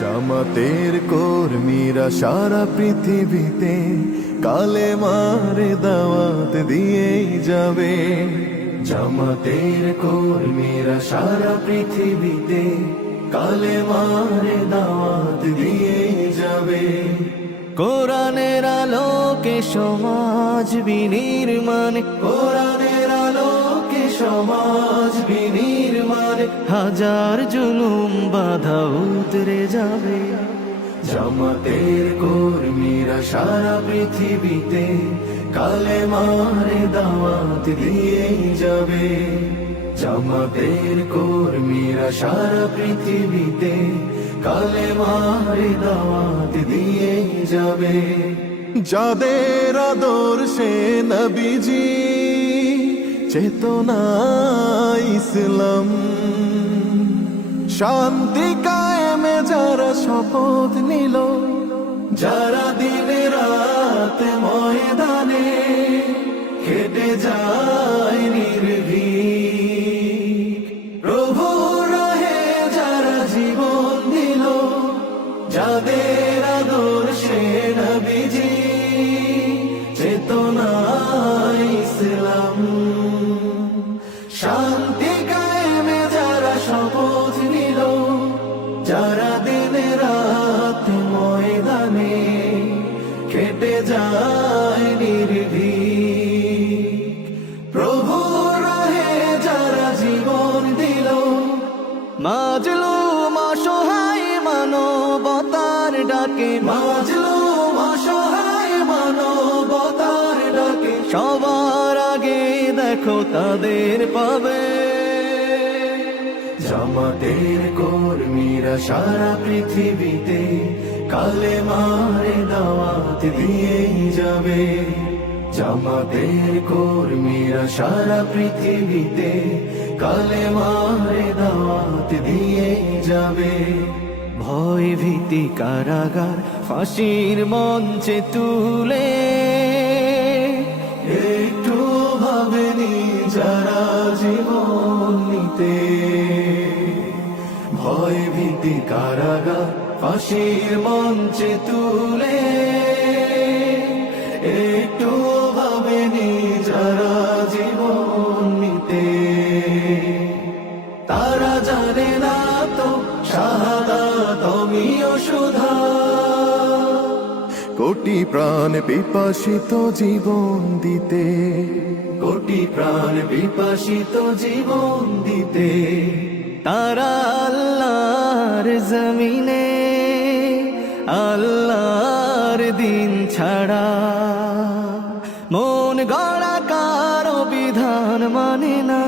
জামাতের কর্মীরা সারা পৃথিবীতে কালেমার দাওয়াত দিয়েই যাবে। জামাতের কর্মীরা সারা পৃথিবীতে কালেমার দাওয়াত দিয়েই যাবে। কোরআনের আলোকে সমাজ বিনির্মাণ, কোরআনের আলোকে সমাজ বিনির্মাণ, হাজার জুলুম বাধা উতরে যাবে। জামাতের কর্মীরা সারা পৃথিবীতে কালেমার দাওয়াত দিয়েই যাবে। জামাতের কর্মীরা সারা পৃথিবীতে কালেমার দাওয়াত দিয়েই যাবে। যাদের আদর্শে নবীজি চেতনা ইসলাম, শান্তি কায়েমে যারা শপথ নিল, যারা দিনে রাত ময়দানে হেঁটে যায় নির্ভীক, প্রভু রাহে যারা জীবন দিল, যাদের আদর্শে নবীজি চেতনা ইসলাম, শান্তি কায়েমে যারা শপথ নিল, যারা দিনে রাত ময়দানে কেটে যায় নির্ভীক, প্রভু রাহে যারা জীবন দিল, মাজলুম অসহায় মানবতার ডাকে, মাজলুম অসহায় মানবতার ডাকে, সবার আগে দেখো তাদের পাবে। জামাতের কর্মীরা সারা পৃথিবীতে কালেমার দাওয়াত দিয়েই যাবে। জামাতের কর্মীরা সারা পৃথিবীতে কালেমার দাওয়াত দিয়েই যাবে। ভয় ভীতি কারাগার ফাঁসির মঞ্চে তুলে একটু ভাবেনি যারা জীবন নিতে। ভয় ভীতি কারাগার ফাঁসির মঞ্চে তুলে একটু ভাবেনি যারা জীবন নিতে। তারা জানে না তো শাহাদাত অমিয় সুধা, কোটি প্রাণ বিপাসিত জীবন দিতে, কোটি প্রাণ বিপাসিত জীবন দিতে। তারা আল্লাহর জমিনে আল্লাহর দিন ছাড়া মন গড়া কারো বিধান মানে না।